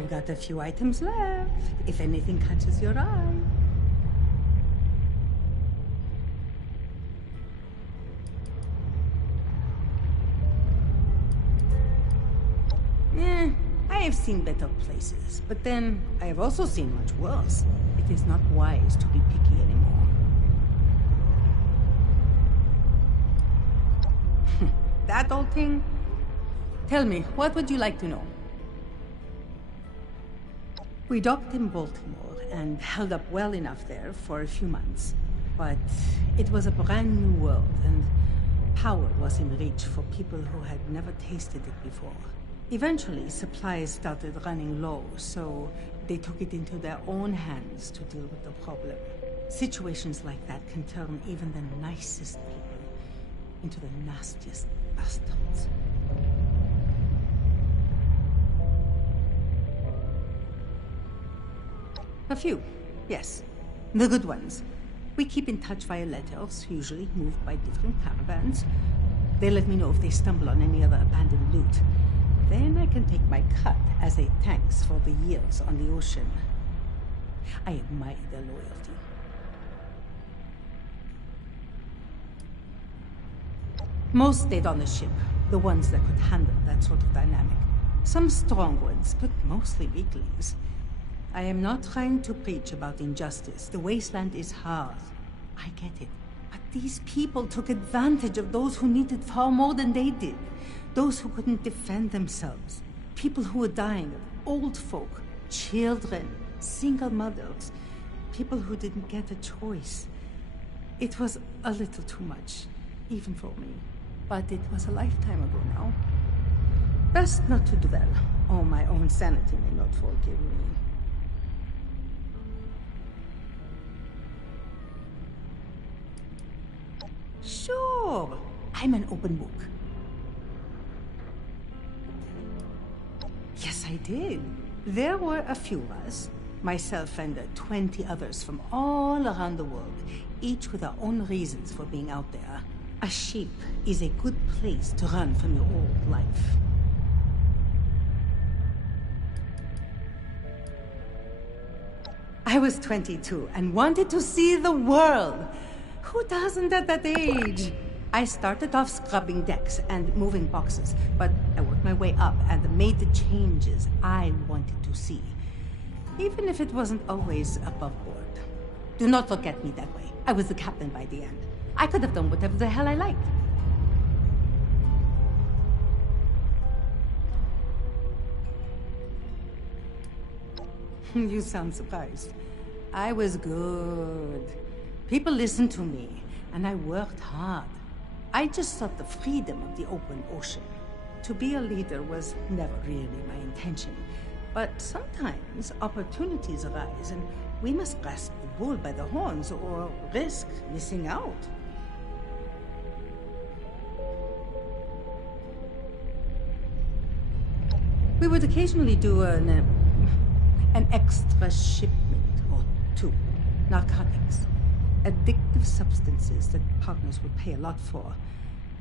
I've got a few items left, if anything catches your eye. I have seen better places, but then I have also seen much worse. It is not wise to be picky anymore. That old thing? Tell me, what would you like to know? We docked in Baltimore and held up well enough there for a few months. But it was a brand new world, and power was in reach for people who had never tasted it before. Eventually, supplies started running low, so they took it into their own hands to deal with the problem. Situations like that can turn even the nicest people into the nastiest bastards. A few, yes. The good ones. We keep in touch via letters, usually moved by different caravans. They let me know if they stumble on any other abandoned loot. Then I can take my cut as a thanks for the years on the ocean. I admire their loyalty. Most stayed on the ship, the ones that could handle that sort of dynamic. Some strong ones, but mostly weaklings. I am not trying to preach about injustice. The wasteland is hard. I get it. But these people took advantage of those who needed far more than they did. Those who couldn't defend themselves. People who were dying. Old folk. Children. Single mothers. People who didn't get a choice. It was a little too much. Even for me. But it was a lifetime ago now. Best not to dwell. Or my own sanity may not forgive me. Sure. I'm an open book. Yes, I did. There were a few of us. Myself and 20 others from all around the world, each with their own reasons for being out there. A ship is a good place to run from your old life. I was 22 and wanted to see the world. Who doesn't at that age? I started off scrubbing decks and moving boxes, but I worked my way up and made the changes I wanted to see. Even if it wasn't always above board. Do not look at me that way. I was the captain by the end. I could have done whatever the hell I liked. You sound surprised. I was good. People listened to me, and I worked hard. I just sought the freedom of the open ocean. To be a leader was never really my intention. But sometimes opportunities arise, and we must grasp the bull by the horns or risk missing out. We would occasionally do an extra shipment or two. Narcotics. Addictive substances that partners would pay a lot for.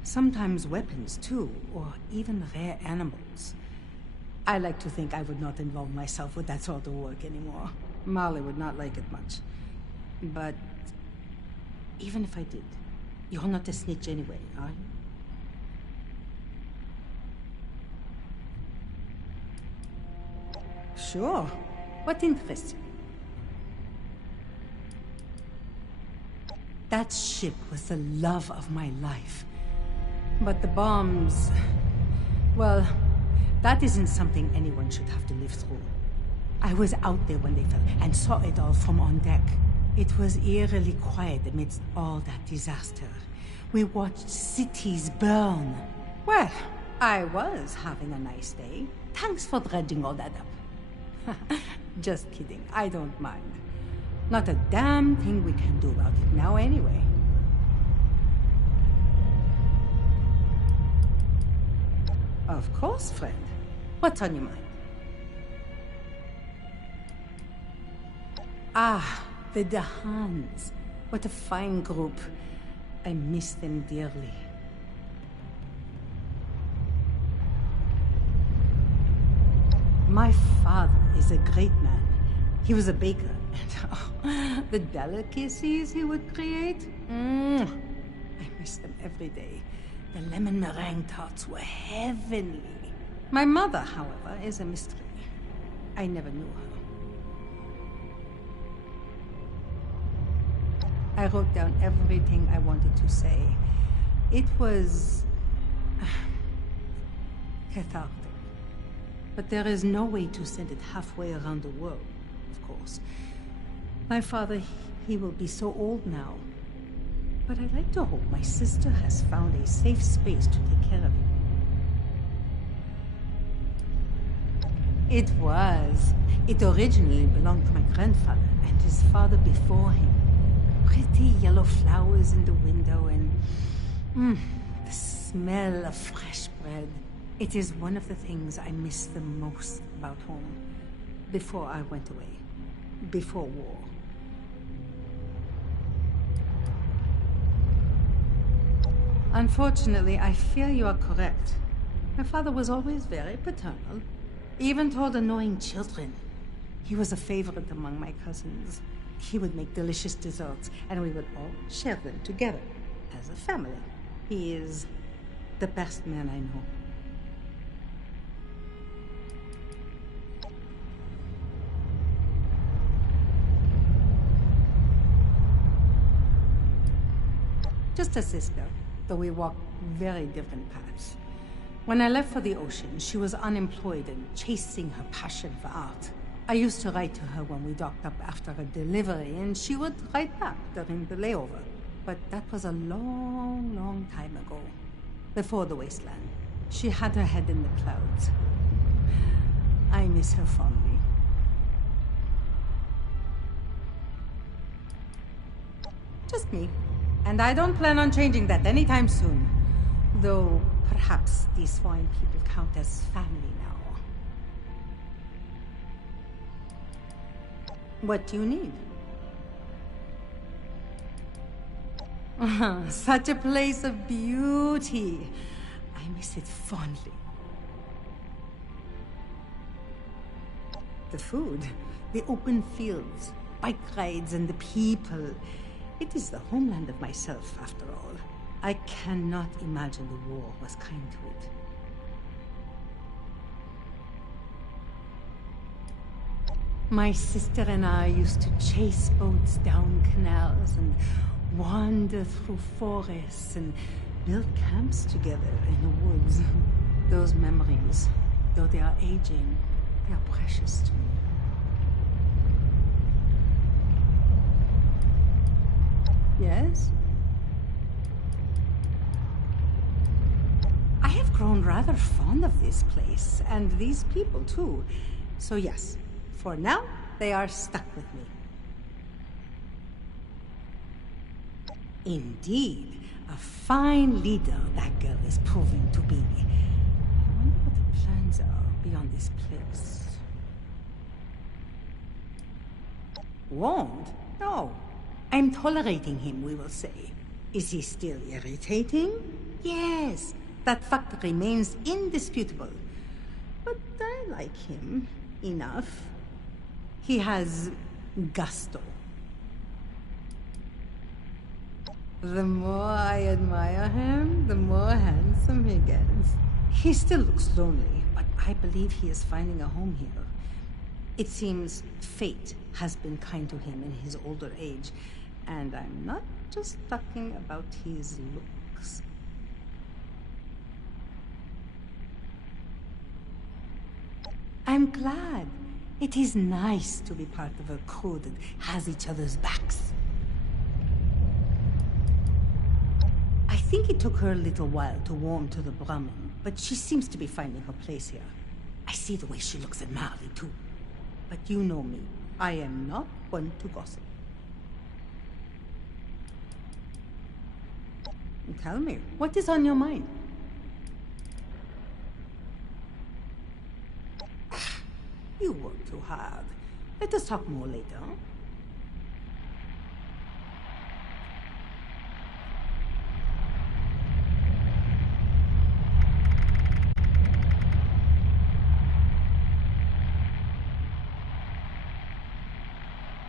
Sometimes weapons, too, or even rare animals. I like to think I would not involve myself with that sort of work anymore. Marley would not like it much. But even if I did, you're not a snitch anyway, are you? Sure. What interests you? That ship was the love of my life. But the bombs... well, that isn't something anyone should have to live through. I was out there when they fell, and saw it all from on deck. It was eerily quiet amidst all that disaster. We watched cities burn. Well, I was having a nice day. Thanks for dredging all that up. Just kidding, I don't mind. Not a damn thing we can do about it now anyway. Of course, friend. What's on your mind? Ah, the Dahans. What a fine group. I miss them dearly. My father is a great man. He was a baker, and the delicacies he would create. I miss them every day. The lemon meringue tarts were heavenly. My mother, however, is a mystery. I never knew her. I wrote down everything I wanted to say. It was cathartic. But there is no way to send it halfway around the world, of course. My father, he will be so old now. But I'd like to hope my sister has found a safe space to take care of him. It was. It originally belonged to my grandfather and his father before him. Pretty yellow flowers in the window and the smell of fresh bread. It is one of the things I miss the most about home. Before I went away. Before war. Unfortunately, I fear you are correct. My father was always very paternal. Even toward annoying children. He was a favorite among my cousins. He would make delicious desserts, and we would all share them together, as a family. He is the best man I know. Just a sister, though we walked very different paths. When I left for the ocean, she was unemployed and chasing her passion for art. I used to write to her when we docked up after a delivery, and she would write back during the layover. But that was a long, long time ago. Before the wasteland. She had her head in the clouds. I miss her fondly. Just me. And I don't plan on changing that anytime soon. Though, perhaps these fine people count as family now. What do you need? Such a place of beauty. I miss it fondly. The food, the open fields, bike rides, and the people. It is the homeland of myself, after all. I cannot imagine the war was kind to it. My sister and I used to chase boats down canals and wander through forests and build camps together in the woods. Those memories, though they are aging, they are precious to me. Yes? I have grown rather fond of this place, and these people too. So yes, for now, they are stuck with me. Indeed, a fine leader that girl is proving to be. I wonder what the plans are beyond this place. Won't? No. I'm tolerating him, we will say. Is he still irritating? Yes. That fact remains indisputable. But I like him enough. He has gusto. The more I admire him, the more handsome he gets. He still looks lonely, but I believe he is finding a home here. It seems fate has been kind to him in his older age, and I'm not just talking about his looks. I'm glad. It is nice to be part of a crew that has each other's backs. I think it took her a little while to warm to the Brahmin, but she seems to be finding her place here. I see the way she looks at Marley, too. But you know me. I am not one to gossip. Tell me, what is on your mind? You work too hard. Let us talk more later.